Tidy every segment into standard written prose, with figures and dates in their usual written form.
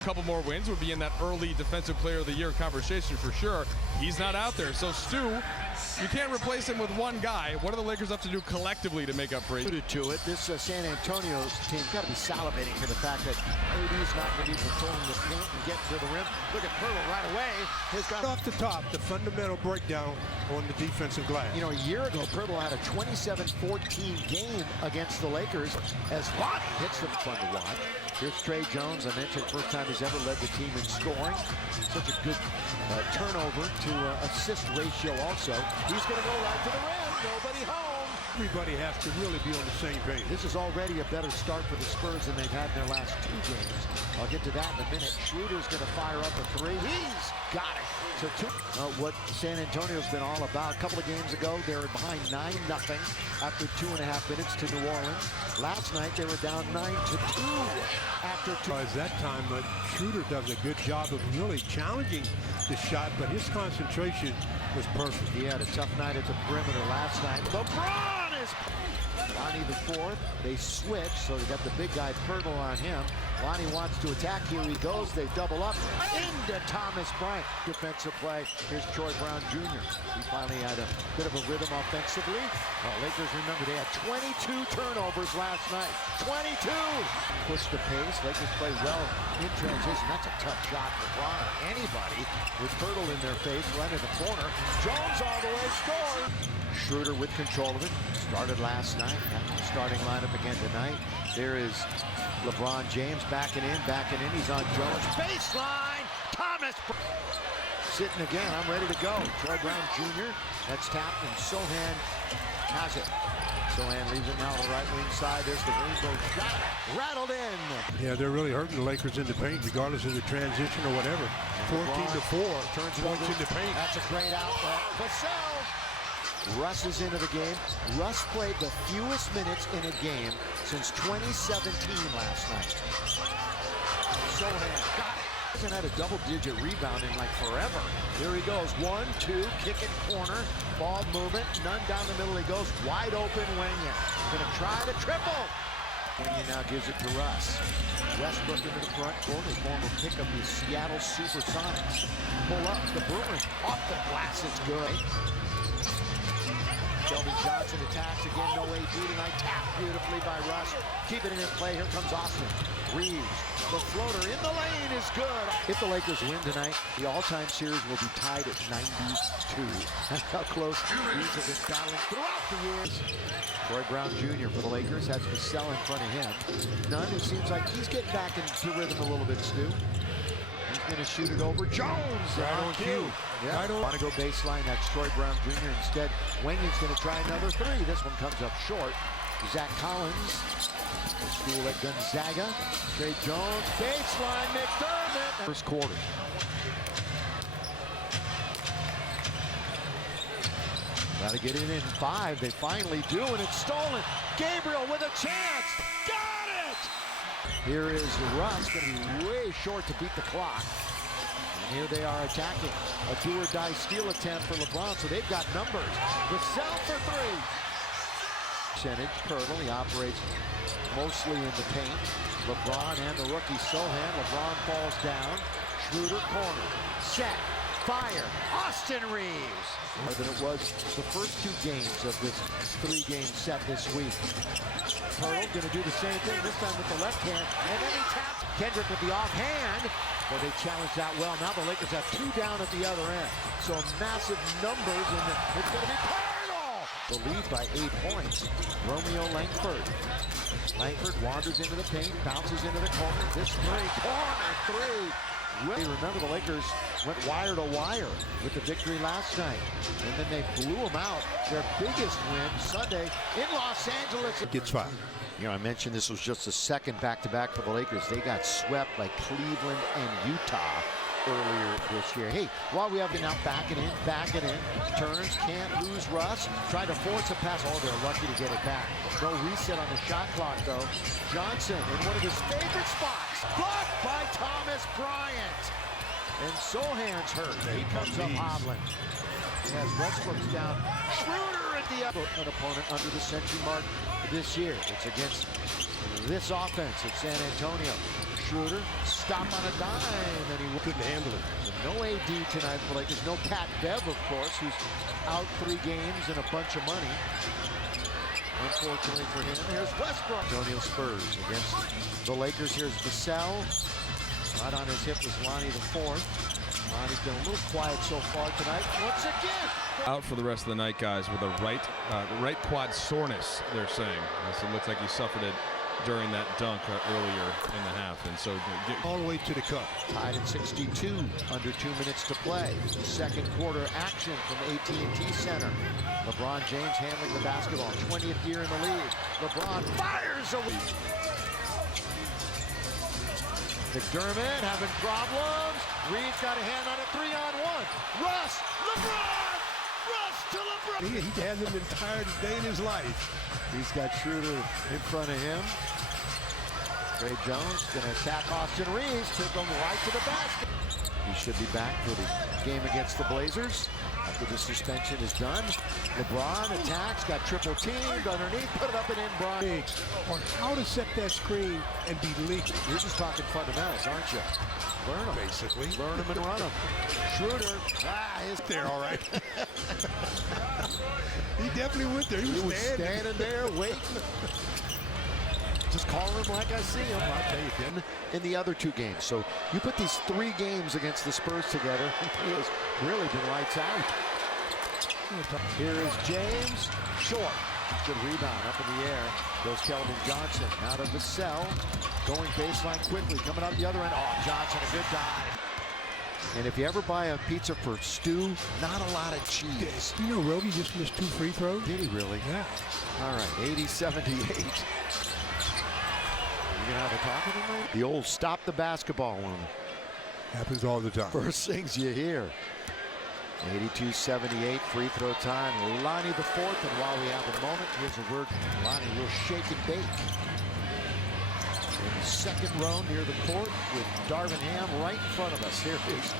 couple more wins would be in that early Defensive Player of the Year conversation for sure. He's not out there. So, Stu, you can't replace him with one guy. What do the Lakers have to do collectively to make up for it? To it, this San Antonio team got to be salivating for the fact that AD's not going to be controlling the paint and getting to the rim. Look at Pirtle right away. He's got off the top, the fundamental breakdown on the defensive glass. You know, a year ago, Pirtle had a 27-14 game against the Lakers as Lonnie hits them. Fun to watch. Here's Trey Jones. I mentioned first time he's ever led the team in scoring. Such a good turnover to assist ratio also. He's going to go right to the rim. Nobody home. Everybody has to really be on the same page. This is already a better start for the Spurs than they've had in their last 2 games. I'll get to that in a minute. Schroeder's going to fire up a 3. He's got it. So what San Antonio's been all about. A couple of games ago, they were behind 9-0 after 2.5 minutes to New Orleans. Last night, they were down 9-2 after 2. At that time, Schroeder does a good job of really challenging the shot, but his concentration was perfect. He had a tough night at the perimeter last night. LeBron is Lonnie the fourth. They switch, so they got the big guy Pirtle on him. Lonnie wants to attack. Here he goes. They double up into Thomas Bryant. Defensive play. Here's Troy Brown Jr. He finally had a bit of a rhythm offensively. Lakers, remember, they had 22 turnovers last night. 22! Push the pace. Lakers play well in transition. That's a tough shot for Bron or anybody with Pirtle in their face right in the corner. Jones all the way, scored. Schroeder with control of it. Started last night. Starting lineup again tonight. There is LeBron James backing in. He's on Jones. Baseline. Thomas sitting again. I'm ready to go. Troy Brown Jr. That's tapped, and Sohan has it. Sohan leaves it now to the right wing side. There's the rainbow shot. Rattled in. Yeah, they're really hurting the Lakers in the paint, regardless of the transition or whatever. 14-4. Turns points in the paint. That's a great outlet. Vassell. Russ is into the game. Russ played the fewest minutes in a game since 2017 last night. Sohan got it. Hasn't had a double-digit rebound in like forever. Here he goes. 1, 2, kick it corner. Ball movement. None down the middle. He goes wide open. Wenyen gonna try the triple. Wenyen now gives it to Russ. Westbrook into the front court. His former pickup with Seattle Supersonics. Pull up the Brewers. Off the glass. It's good. Shelby Johnson attacks again. No AD tonight. Tapped beautifully by Russ. Keeping it in play. Here comes Austin Reeves. The floater in the lane is good. If the Lakers win tonight, the all-time series will be tied at 92. That's how close these have been battling throughout the years. Troy Brown Jr. for the Lakers has Vassell in front of him. Nunn, it seems like he's getting back into rhythm a little bit, Stu. He's going to shoot it over. Jones right on cue. Yeah. Right on. Want to go baseline. That's Troy Brown Jr. Instead, Wenyen's going to try another 3. This one comes up short. Zach Collins, school at Gonzaga. Trey Jones, baseline, McDermott. First quarter. Got to get it in 5. They finally do, and it's stolen. Gabriel with a chance. Got it! Here is Russ, going to be way short to beat the clock. And here they are attacking. A do-or-die steal attempt for LeBron, so they've got numbers. Vassell for 3. Percentage, Pirtle, he operates mostly in the paint. LeBron and the rookie Sohan. LeBron falls down. Schroeder corner. Set. Fire. Austin Reeves. More than it was the first 2 games of this 3-game set this week. Pirtle going to do the same thing, this time with the left hand. And then he taps Kendrick with the offhand. Well, they challenged that well. Now the Lakers have 2 down at the other end. So massive numbers, and it's going to be Pirtle. The lead by 8 points. Romeo Langford. Langford wanders into the paint, bounces into the corner. This 3, corner 3. Remember, the Lakers went wire to wire with the victory last night, and then they blew them out. Their biggest win Sunday in Los Angeles. Gets fired. You know, I mentioned this was just the second back-to-back for the Lakers. They got swept by Cleveland and Utah earlier this year. Hey, while we have been out backing in, turns, can't lose Russ, tried to force a pass. Oh, they're lucky to get it back. No reset on the shot clock, though. Johnson in one of his favorite spots. Blocked by Thomas Bryant. And Sohan's hurt. He comes up hobbling. He has Westbrook's down. Schroeder at the other. An opponent under the century mark this year. It's against this offense at San Antonio. Schroeder, stop on a dime, and he Couldn't handle it. no AD tonight for the Lakers. No Pat Bev, of course, who's out 3 games and a bunch of money. Unfortunately for him, here's Westbrook. Antonio Spurs against the Lakers. Here's Vassell. Right on his hip was Lonnie the fourth. Lonnie's been a little quiet so far tonight. Once again. Out for the rest of the night, guys, with a right quad soreness, they're saying. So it looks like he suffered it during that dunk earlier in the half. And so All the way to the cup. Tied at 62, under 2 minutes to play. Second quarter action from AT&T Center. LeBron James handling the basketball, 20th year in the league. LeBron fires a lead. McDermott having problems. Reed's got a hand on it, 3-on-1. Russ, LeBron! Russ to LeBron! He hasn't been tired a day in his life. He's got Schroeder in front of him. Ray Jones gonna attack Austin Reeves, took him right to the basket. He should be back for the game against the Blazers after the suspension is done. LeBron attacks, got triple teamed underneath, put it up and in, Bron. Big on how to set that screen and be leaking. You're just talking fundamentals, aren't you? Learn them. Basically. Learn them and run them. Schroeder, is There, all right. He definitely went there. He was standing there waiting. Just calling him like I see him. I'll tell you, Ben, in the other 2 games. So you put these 3 games against the Spurs together, he has really been lights out. Here is James, short. Good rebound, up in the air. Goes Kelvin Johnson out of Vassell. Going baseline quickly, coming out the other end. Oh, Johnson, a good dive. And if you ever buy a pizza for Stu, not a lot of cheese. You know, Roby just missed 2 free throws. Did he really? Yeah. All right, 80-78. You gonna have a talk with him, right? The old stop the basketball one. Happens all the time. First things you hear. 82-78, free throw time. Lonnie the fourth, and while we have a moment, here's a word. Lonnie will shake and bake. In the second row near the court with Darvin Ham right in front of us. Here is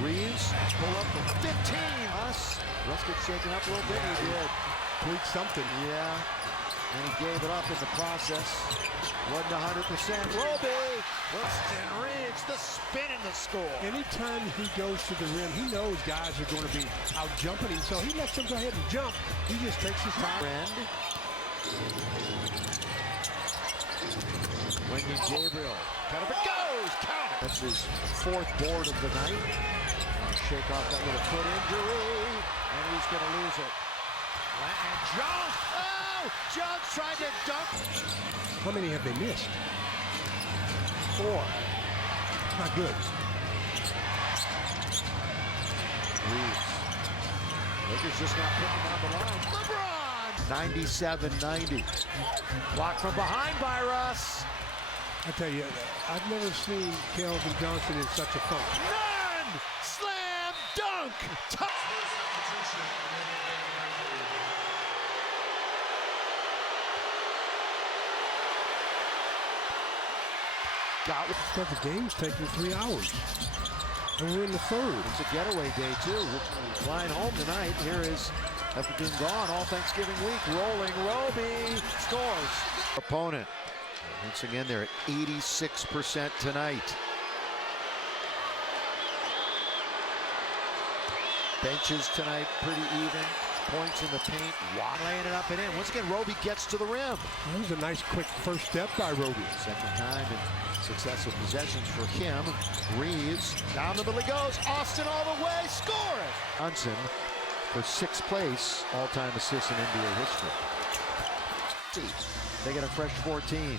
Reeves, pull up from 15. Russ gets shaken up a little bit. He did. Tweak something. Yeah, and he gave it up in the process. Wasn't 100%. Roby, Austin Reeves, the spin in the score. Anytime he goes to the rim, he knows guys are going to be out jumping him, so he lets them go ahead and jump. He just takes his time. Winging Gabriel, kind of it goes, count it. That's his 4th board of the night. Gonna shake off that little foot injury, and he's gonna lose it. And Jones, oh, Jones trying to dunk. How many have they missed? 4. Not good. Reeves. Lakers just not putting him on the line. LeBron! 97-90. Blocked from behind by Russ. I tell you, I've never seen Kelvin Johnson in such a funk. None! Slam dunk! Got it. But the game's taking 3 hours. And we're in the 3rd. It's a getaway day, too. We're flying home tonight. Here is, after being gone all Thanksgiving week, rolling Roby scores. Opponent. Once again, they're at 86% tonight. Benches tonight pretty even. Points in the paint. Laying it up and in. Once again, Roby gets to the rim. That was a nice, quick first step by Roby. Second time in successive possessions for him. Reeves, down the middle he goes. Austin all the way, score it! Johnson for 6th place, all-time assists in NBA history. They get a fresh 14.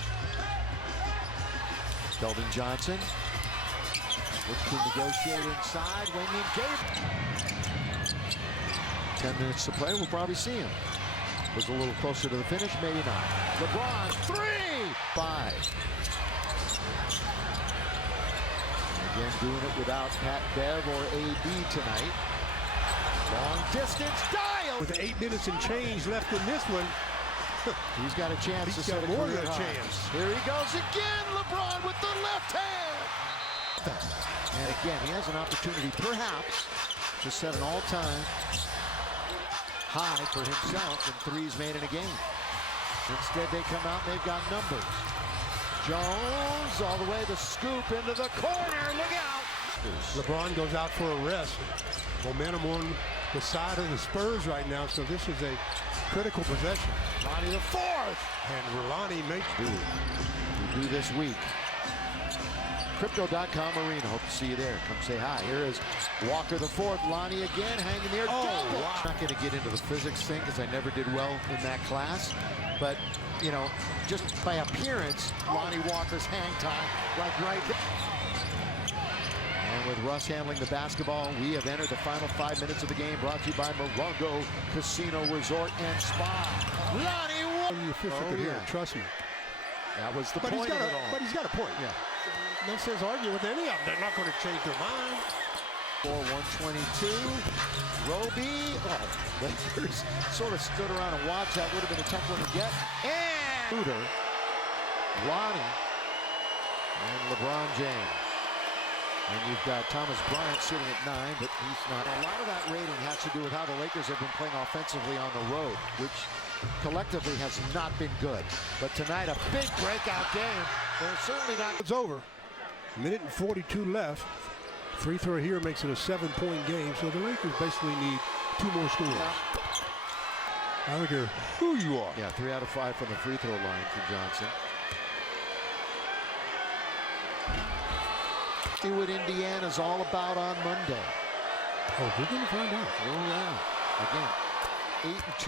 Kelvin Johnson looks to negotiate inside. Winging Gabriel. 10 minutes to play, we'll probably see him. Was a little closer to the finish, maybe not. LeBron, 3! 5. Again, doing it without Pat Bev or AD tonight. Long distance, dial! With 8 minutes and change left in this one, he's got a chance to set a more career than a high. chance. Here he goes again, LeBron with the left hand! And again, he has an opportunity, perhaps, to set an all-time high for himself in threes made in a game. Instead, they come out and they've got numbers. Jones all the way, the scoop into the corner. Look out. LeBron goes out for a rest. Momentum on the side of the Spurs right now, so this is a critical possession. Lonnie the fourth. And Lonnie makes We do this week. Crypto.com Arena. Hope to see you there. Come say hi. Here is Walker the fourth. Lonnie again hanging there. Oh, Double. wow. I'm not going to get into the physics thing because I never did well in that class. But, you know, just by appearance, Lonnie Walker's hang time, like right there. And with Russ handling the basketball, we have entered the final 5 minutes of the game, brought to you by Morongo Casino Resort and Spa. Lonnie Walker. the official could hear it, trust me. That was the But point of it all. But he's got a point. Yeah. No sense arguing with any of them. They're not going to change their mind. 122. Roby. Oh, Lakers sort of stood around and watched. That would have been a tough one to get. And Shooter, Lonnie, and LeBron James. And you've got Thomas Bryant sitting at 9, but he's not. A lot of that rating has to do with how the Lakers have been playing offensively on the road, which collectively has not been good. But tonight, a big breakout game. They're certainly not. It's over. Minute and 42 left. Free throw here makes it a 7-point game, so the Lakers basically need 2 more scores. I don't care who you are. Yeah, 3 out of 5 from the free throw line for Johnson. See what Indiana's all about on Monday. Oh, we're going to find out. Oh, yeah. Again, 8-2.